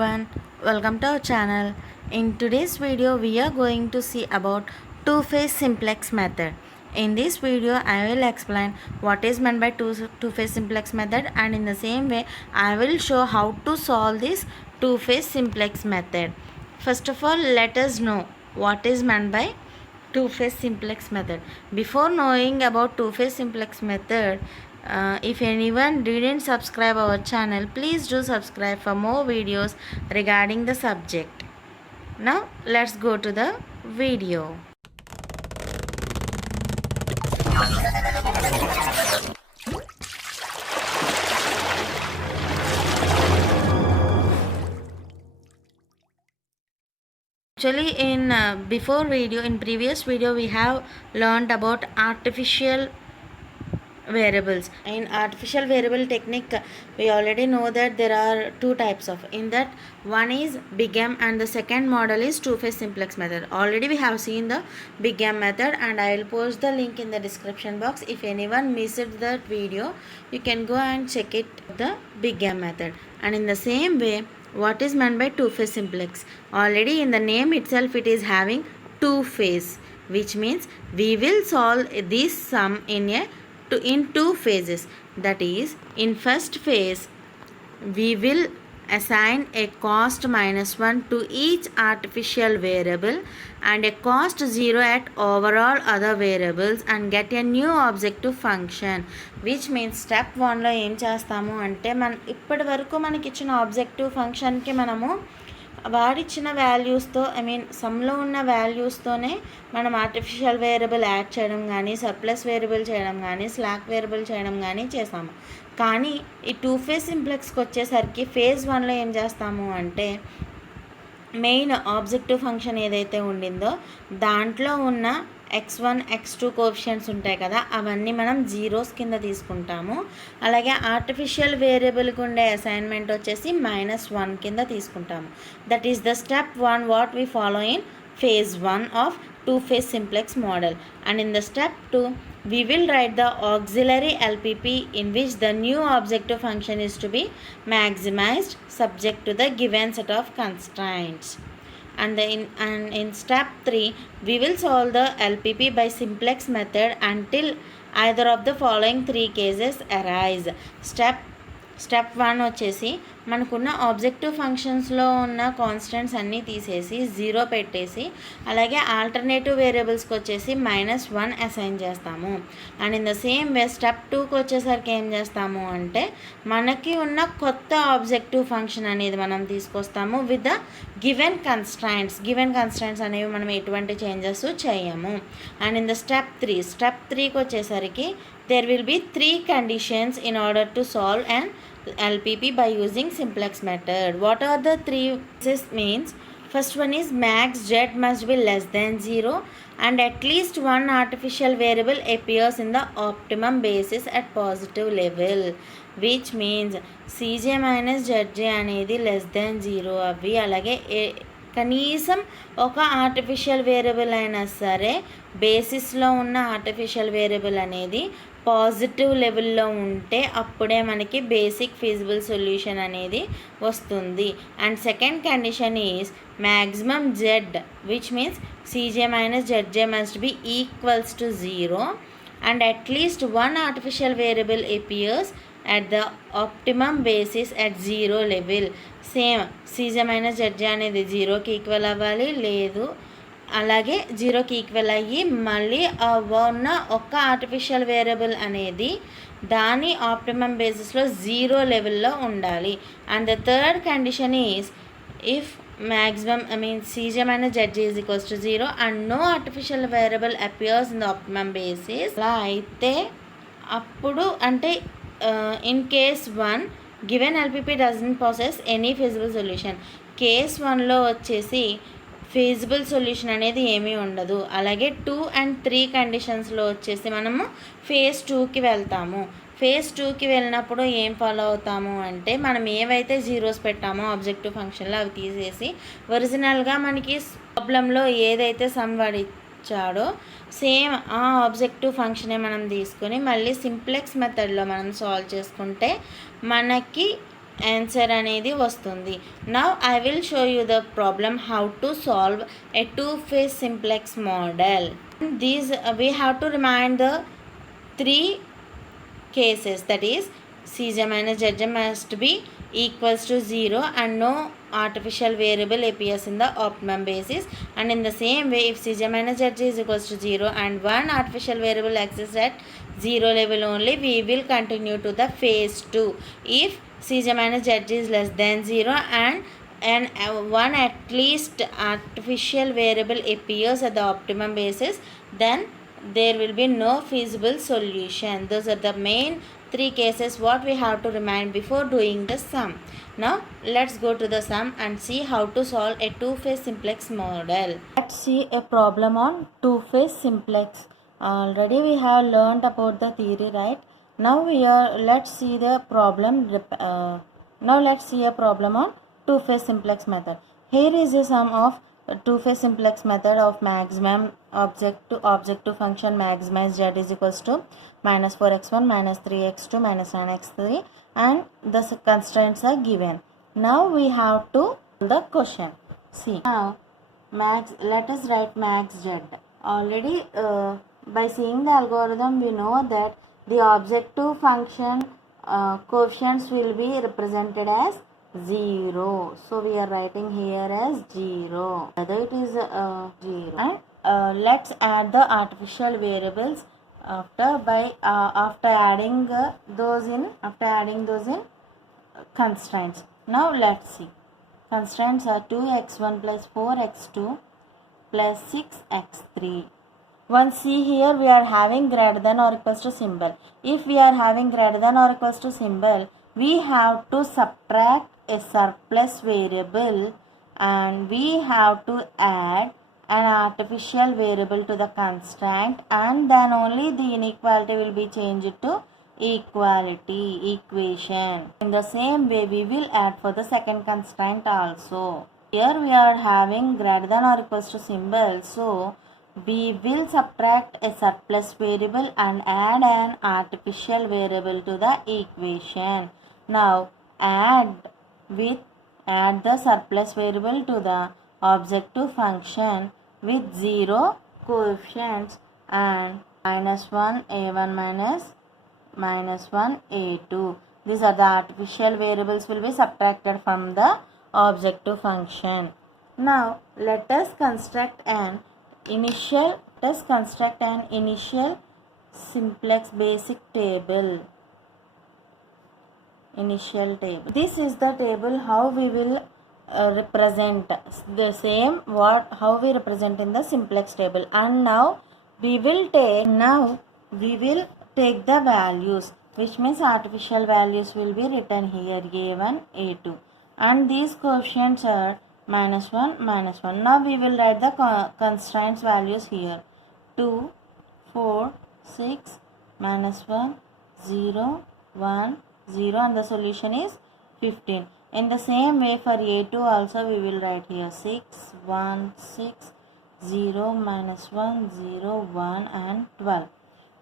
everyone, welcome to our channel. In today's video we are going to see about two-phase simplex method. In this video I will explain what is meant by two-phase simplex method, and in the same way I will show how to solve this two-phase simplex method. First of all, let us know what is meant by two-phase simplex method. Before knowing about two-phase simplex method, if anyone didn't subscribe our channel, please do subscribe for more videos regarding the subject. Now let's go to the video. Actually, in previous video we have learned about artificial variables. In artificial variable technique, we already know that there are two types of. In that, one is Big M and the second model is two-phase simplex method. Already we have seen the Big M method, and I will post the link in the description box. If anyone missed that video, you can go and check it, the Big M method. And in the same way, what is meant by two-phase simplex? Already in the name itself it is having two phase, which means we will solve this sum in two phases. That is, in first phase we will assign a cost -1 to each artificial variable and a cost 0 at overall other variables and get a new objective function. Which means step 1లో ఏం చేస్తాము అంటే, ఇప్పటి వరకు మనకి ఇచ్చిన objective ఫంక్షన్కి మనము వాడిచ్చిన వాల్యూస్తో సమ్లో ఉన్న వాల్యూస్తోనే మనం ఆర్టిఫిషియల్ వేరియబుల్ యాడ్ చేయడం కానీ, సర్ప్లస్ వేరియబుల్ చేయడం కానీ, స్లాక్ వేరియబుల్ చేయడం కానీ చేసాము. కానీ ఈ టూ ఫేజ్ సింప్లెక్స్కి వచ్చేసరికి ఫేజ్ 1లో ఏం చేస్తాము అంటే, మెయిన్ ఆబ్జెక్టివ్ ఫంక్షన్ ఏదైతే ఉండిందో దాంట్లో ఉన్న x1 x2 కోఎఫిషియంట్స్ ఉంటాయి కదా, అవన్నీ మనం జీరోస్ కింద తీసుకుంటాము. అలాగే ఆర్టిఫిషియల్ వేరియబుల్కి ఉండే అసైన్మెంట్ వచ్చేసి -1 కింద తీసుకుంటాము. That is the step 1 what we follow in phase 1 of two-phase simplex model. And in the step 2 we will write the auxiliary LPP in which the new objective function is to be maximized subject to the given set of constraints. And in step 3 we will solve the LPP by simplex method until either of the following three cases arise. Step 1 వచ్చేసి మనకున్న objective ఫంక్షన్స్లో ఉన్న constants అన్నీ తీసేసి 0 పెట్టేసి, అలాగే alternative వేరియబుల్స్కి వచ్చేసి -1 assign చేస్తాము. And in the same way step 2కి వచ్చేసరికి ఏం చేస్తాము అంటే, మనకి ఉన్న కొత్త ఆబ్జెక్టివ్ ఫంక్షన్ అనేది మనం తీసుకొస్తాము విత్ ద గివెన్ కన్స్ట్రాయింట్స్ అనేవి మనం ఎటువంటి చేంజెస్ చేయము. అండ్ ఇన్ ద స్టెప్ 3కి వచ్చేసరికి there will be 3 conditions in order to solve an LPP by using simplex method. What are the 3 means? First one is max z must be less than 0 and at least one artificial variable appears in the optimum basis at positive level, which means Cj minus Zj అనేది less than 0 అవి. అలాగే కనీసం ఒక artificial variable అయినా సరే బేసిస్లో ఉన్న artificial variable అనేది పాజిటివ్ లెవెల్లో ఉంటే అప్పుడే మనకి బేసిక్ ఫీజిబుల్ సొల్యూషన్ అనేది వస్తుంది. And second condition is maximum Z, which means Cj minus Zj must be equals to 0 and at least one artificial variable appears at the optimum basis at 0 level. Same Cj minus Zj అనేది 0కి equal అవ్వాలి, లేదు అలాగే 0కి equal అయ్యి మళ్ళీ ఉన్న ఒక్క ఆర్టిఫిషియల్ వేరియబుల్ అనేది దాని ఆప్టిమమ్ బేసిస్లో 0 లెవెల్లో ఉండాలి. And the third condition is if Cj minus Zj is equals to 0 and no artificial variable appears in the optimum basis. అలా అయితే అప్పుడు అంటే in case 1 given LPP doesn't possess any feasible solution. Case 1లో వచ్చేసి feasible solution అనేది ఏమీ ఉండదు. అలాగే 2 and 3 కండిషన్స్లో వచ్చేసి మనము phase 2కి వెళ్తాము. phase 2కి వెళ్ళినప్పుడు ఏం ఫాలో అవుతాము అంటే, మనం ఏవైతే జీరోస్ పెట్టామో ఆబ్జెక్టివ్ ఫంక్షన్లో అవి తీసేసి ఒరిజినల్గా మనకి ప్రాబ్లంలో ఏదైతే సమ్ వాడిచ్చాడో సేమ్ ఆ ఆబ్జెక్టివ్ ఫంక్షనే మనం తీసుకొని మళ్ళీ సింప్లెక్స్ మెథడ్లో మనం సాల్వ్ చేసుకుంటే మనకి ఆన్సర్ అనేది వస్తుంది. Now I will show you the problem how to solve a two phase simplex model. These we have to remind the three cases, that is Cj minus Zj must be equals to 0 and no artificial variable appears in the optimum basis, and in the same way if Cj minus Zj is equals to 0 and one artificial variable exists at 0 level only, we will continue to the phase 2. If Cj minus Zj is less than 0 and one at least artificial variable appears at the optimum basis, then there will be no feasible solution. Those are the main three cases what we have to remind before doing the sum. Now let's go to the sum and see how to solve a two-phase simplex model. Let's see a problem on two-phase simplex. Already we have learned about the theory, right? Now let's see the problem. Now let's see a problem on two-phase simplex method. Here is a sum of two-phase simplex method of maximum object to function maximize z is equals to minus 4x1 minus 3x2 minus 9x3, and the constraints are given. Now we have to the question. See, now let us write max z. Already by seeing the algorithm we know that the objective function coefficients will be represented as 0. So we are writing here as 0. Whether it is 0. And let's add the artificial variables after adding those in constraints. Now let's see. Constraints are 2x1 plus 4x2 plus 6x3. Once see here we are having greater than or equals to symbol. If we are having greater than or equals to symbol, we have to subtract a surplus variable and we have to add an artificial variable to the constraint, and then only the inequality will be changed to equality equation. In the same way we will add for the second constraint also. Here we are having greater than or equals to symbol, so we will subtract a surplus variable and add an artificial variable to the equation. Now add the surplus variable to the objective function with 0 coefficients and minus 1 a1 minus 1 a2. These are the artificial variables will be subtracted from the objective function. Now let us construct an initial simplex basic table. Initial table. This is the table how we will represent the same how we represent in the simplex table. And now we will take the values, which means artificial values will be written here a1 a2, and these coefficients are minus 1 minus 1. Now we will write the constraints values here. 2 4 6 minus 1 0 1 0, and the solution is 15. In the same way for a2 also we will write here 6 1 6 0 minus 1 0 1 and 12.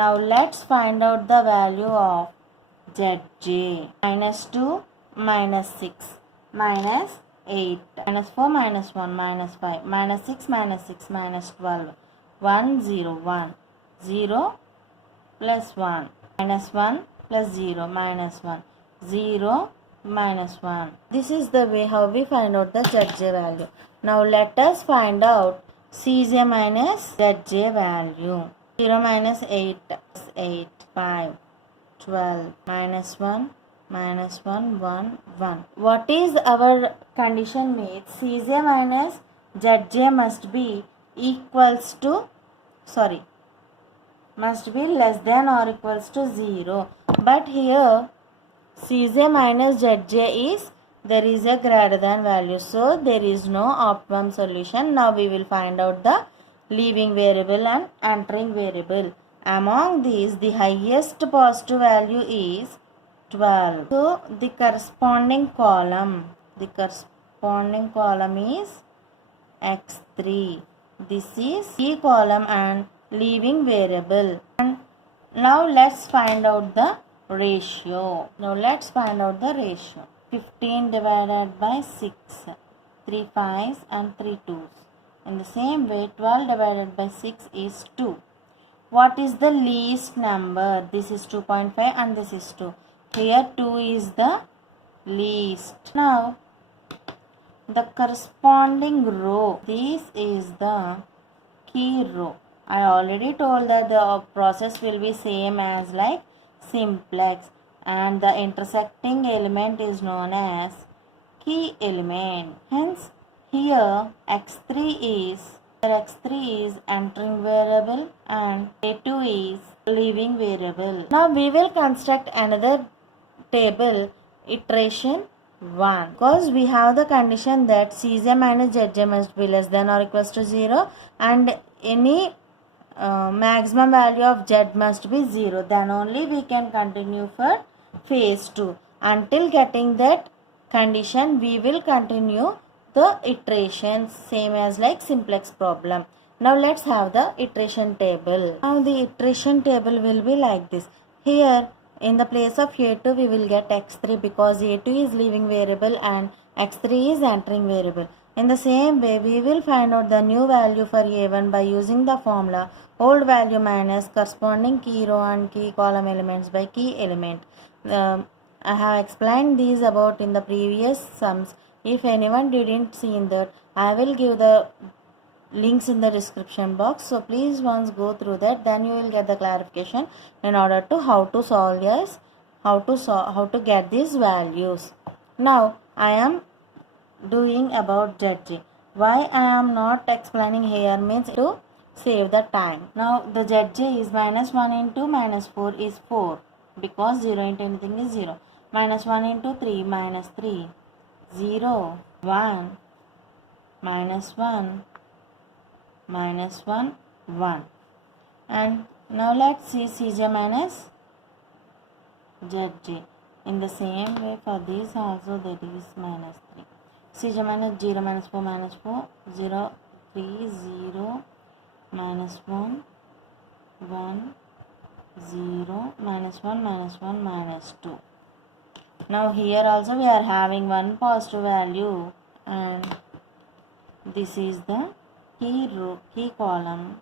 Now let's find out the value of Zj. Minus 2 minus 6 minus 8 minus 4 minus 1 minus 5 minus 6 minus 6 minus 12 1 0 1 0 plus 1 minus 1 plus 0 minus 1 0 minus 1. This is the way how we find out the Zj value. Now let us find out Cj minus Zj value. 0 minus 8 8 5 12 minus 1 minus 1 1 1. What is our condition with Cj minus Zj must be less than or equals to 0. But here Cj minus Zj there is a greater than value, so there is no optimum solution. Now we will find out the leaving variable and entering variable. Among these the highest positive value is 12. So the corresponding column is x3. This is key column and leaving variable. And now let's find out the ratio. 15 divided by 6. 3 5s and 3 2s. In the same way, 12 divided by 6 is 2. What is the least number? This is 2.5 and this is 2. Here 2 is the least. Now, the corresponding row, this is the key row. I already told that the process will be same as like simplex, and the intersecting element is known as key element. Hence, here x3 is entering variable and a2 is leaving variable. Now we will construct another table iteration 1, because we have the condition that Cj minus Zj must be less than or equals to 0, and any maximum value of Z must be 0. Then only we can continue for phase 2. Until getting that condition, we will continue the iterations same as like simplex problem. Now let's have the iteration table. Now the iteration table will be like this. Here in the place of a2 we will get x3, because a2 is leaving variable and x3 is entering variable. In the same way, we will find out the new value for a1 by using the formula old value minus corresponding key row and key column elements by key element. I have explained these about in the previous sums. If anyone didn't see that, I will give the links in the description box. So please once go through that, then you will get the clarification in order to how to solve this, how to get these values. Now I am doing about Zj. Why I am not explaining here means to save the time. Now the Zj is minus 1 into minus 4 is 4, because 0 into anything is 0. Minus 1 into 3 minus 3. 0, 1, minus 1, minus 1, 1. And now let's see Cj minus Zj. In the same way for this also, that is minus 3. Cj minus 0 minus 4 minus 4, 0, 3, 0, minus 1, 1, 0, minus 1, minus 1, minus 2. Now here also we are having one positive value, and this is the key row, key column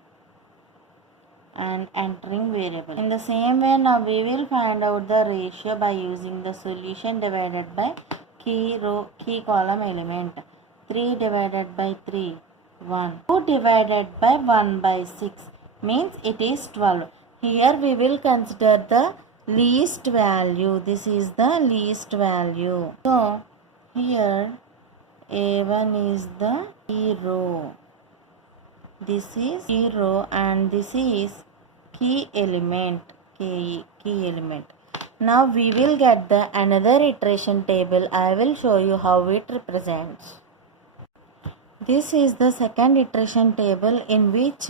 and entering variable. In the same way, now we will find out the ratio by using the solution divided by key row, key column element. 3 divided by 3, 1. 2 divided by 1 by 6 means it is 12. Here we will consider the least value. This is the least value. So here A1 is the key row. This is key row and this is key element, key element. Now we will get the another iteration table. I will show you how it represents. This is the second iteration table in which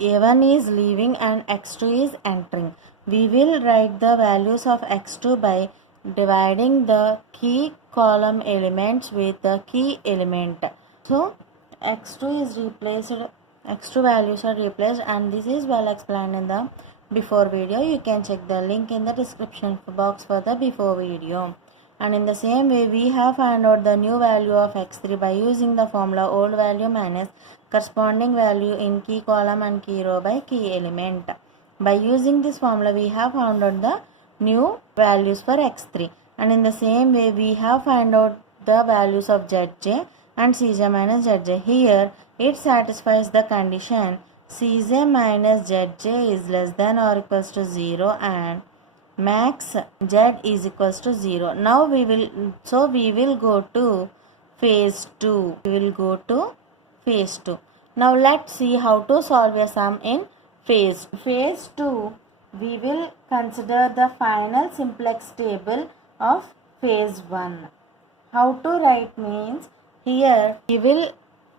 A1 is leaving and x2 is entering. We will write the values of x2 by dividing the key column elements with the key element. So x2 is replaced, x2 values are replaced, and this is well explained in the before video. You can check the link in the description box for the before video. And in the same way, we have found out the new value of x3 by using the formula old value minus corresponding value in key column and key row by key element. By using this formula, we have found out the new values for x3. And in the same way, we have found out the values of Zj and Cj minus Zj. Here, it satisfies the condition Cj minus Zj is less than or equals to 0 and max Z is equals to 0. Now we will go to phase 2. We will go to phase 2. Now let's see how to solve a sum in phase 2. We will consider the final simplex table of phase 1. How to write means, here we will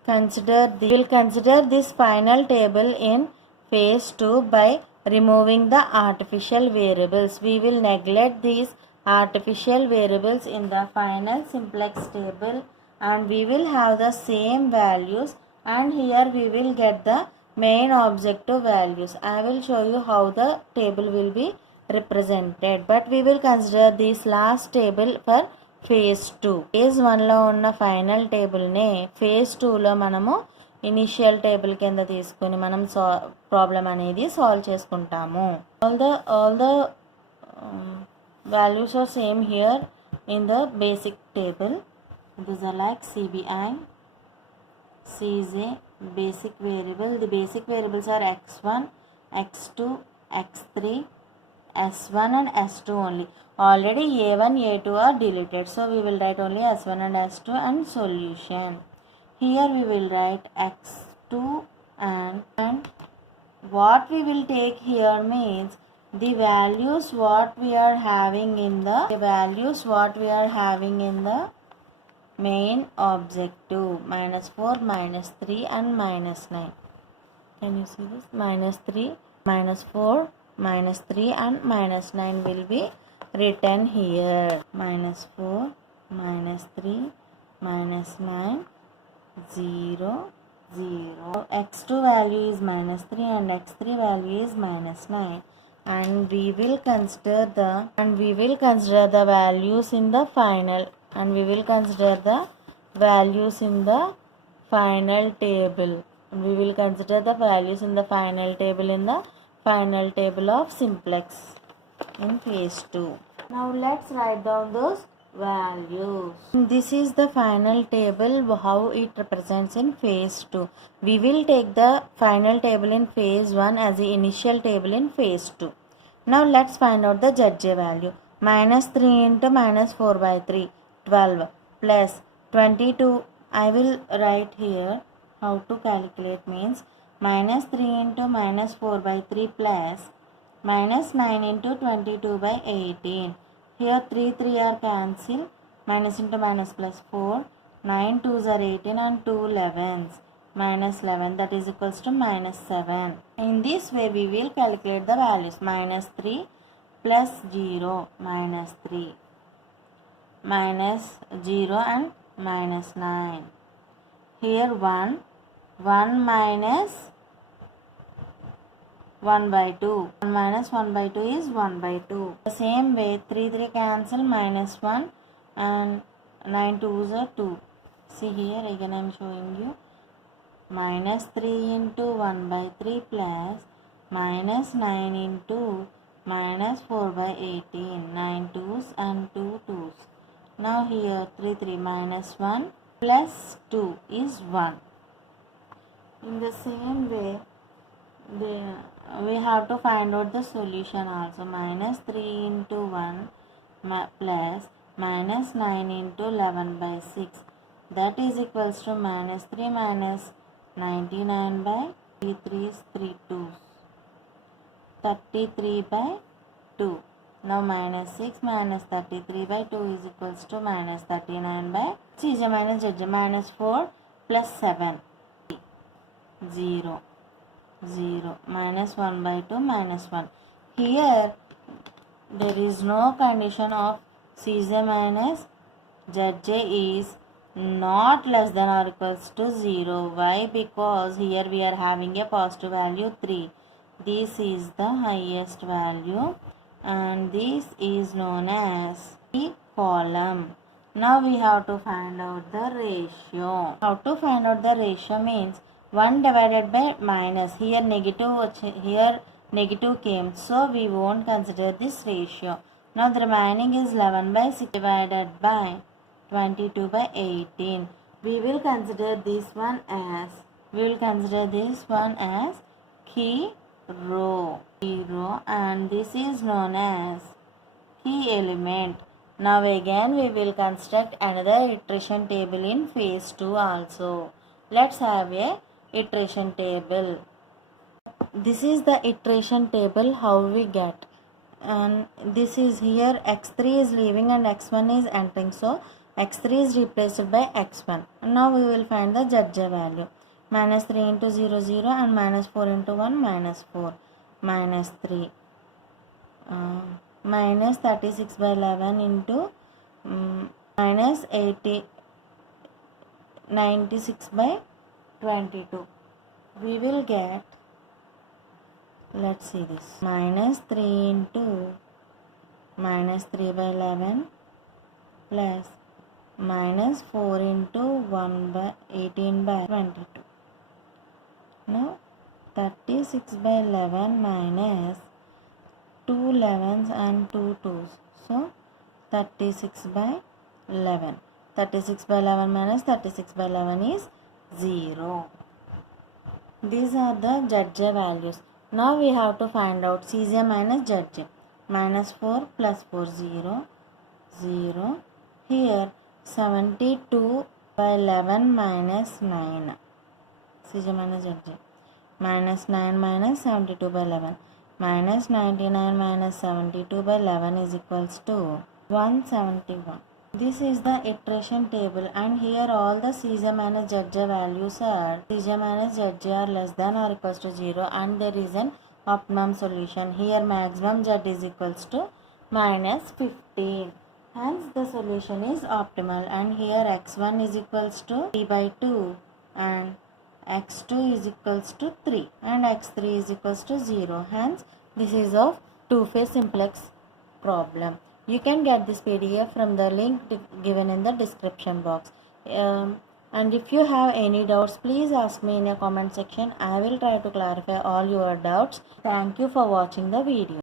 consider this final table in phase 2 by removing the artificial variables. We will neglect these artificial variables in the final simplex table, and we will have the same values, and here we will get the main objective values. I will show you how the table will be represented, but we will consider this last table for phase 2. phase 1లో ఉన్న final టేబుల్నే phase 2లో మనము initial table కింద తీసుకొని మనం problem అనేది solve చేసుకుంటాము. All the values are same here in the basic table. These are like CBI, C is a basic variable. The basic variables are x1, x2, x3, s1 and s2 only. Already a1, a2 are deleted, so we will write only s1 and s2 and solution. Here we will write x2 and what we will take here means the values what we are having in the main objective, -4, -3 and -9. Can you see this? -3, -4, -3 and -9 will be written here. -4, -3, -9, 0, 0. x2 value is -3 and x3 value is -9, and we will consider the values in the final table. We will consider the values in the final table of simplex in phase 2. Now let's write down those values. This is the final table, how it represents in phase 2. We will take the final table in phase 1 as the initial table in phase 2. Now let's find out the ZJ value. -3 into -4/3, 12, plus 22. I will write here how to calculate means -3 into -4/3 plus -9 into 22/18. Here 3 are cancelled. Minus into minus plus 4. 9 2s are 18 and 2 11s. -11, that is equals to -7. In this way we will calculate the values. -3 plus 0, -3, -0 and -9. Here 1 minus 1/2. 1 minus 1/2 is 1/2. The same way 3 cancel, -1 and 9 2s are 2. See here again I am showing you. -3 into 1/3 plus -9 into -4/18. 9 2s and 2 2s. Now here 3 -1 plus 2 is 1. In the same way we have to find out the solution also. -3 into 1 plus -9 into 11/6, that is equals to -3 minus 99/3 is 3 2s, 33/2. Now -6 minus 33/2 is equals to -39/6 minus ZJ. -4 plus 7, 0, 0, -1/2 -1. Here there is no condition of Cj minus Zj is not less than or equals to 0. Why? Because here we are having a positive value 3. This is the highest value and this is known as the column. Now we have to find out the ratio. How to find out the ratio means 1 divided by minus. Here negative came, so we won't consider this ratio. Now the remaining is 11/6 divided by 22/18. We will consider this one as key row, and this is known as key element. Now again we will construct another iteration table in phase 2 also. Let's have a iteration table. This is the iteration table how we get, and this is here x3 is leaving and x1 is entering, so x3 is replaced by x1. Now we will find the ZJ value. -3 into 0 0 and -4 into 1 -4, -3, -36/11 into -96/22. We will get, let's see this, -3 into -3/11 plus minus 4 into 1 by 18 by 22. Now 36 by 11 minus 2 11s and 2 2s. So 36 by 11. 36 by 11 minus 36 by 11 is 0. These are the ZJ values. Now we have to find out Cj minus ZJ. Minus 4 plus 4 0. 0. Here 72 by 11 minus 9. Cj minus ZJ. Minus 9 minus 72 by 11. Minus 99 minus 72 by 11 is equals to 171. This is the iteration table, and here all the Cj minus Zj values are Cj minus Zj are less than or equals to 0, and there is an optimum solution. Here maximum Z is equals to minus 15. Hence the solution is optimal, and here x1 is equals to 3 by 2 and x2 is equals to 3 and x3 is equals to 0. Hence this is of two-phase simplex problem. You can get this PDF from the link given in the description box. And if you have any doubts, please ask me in a comment section. I will try to clarify all your doubts. Thank you for watching the video.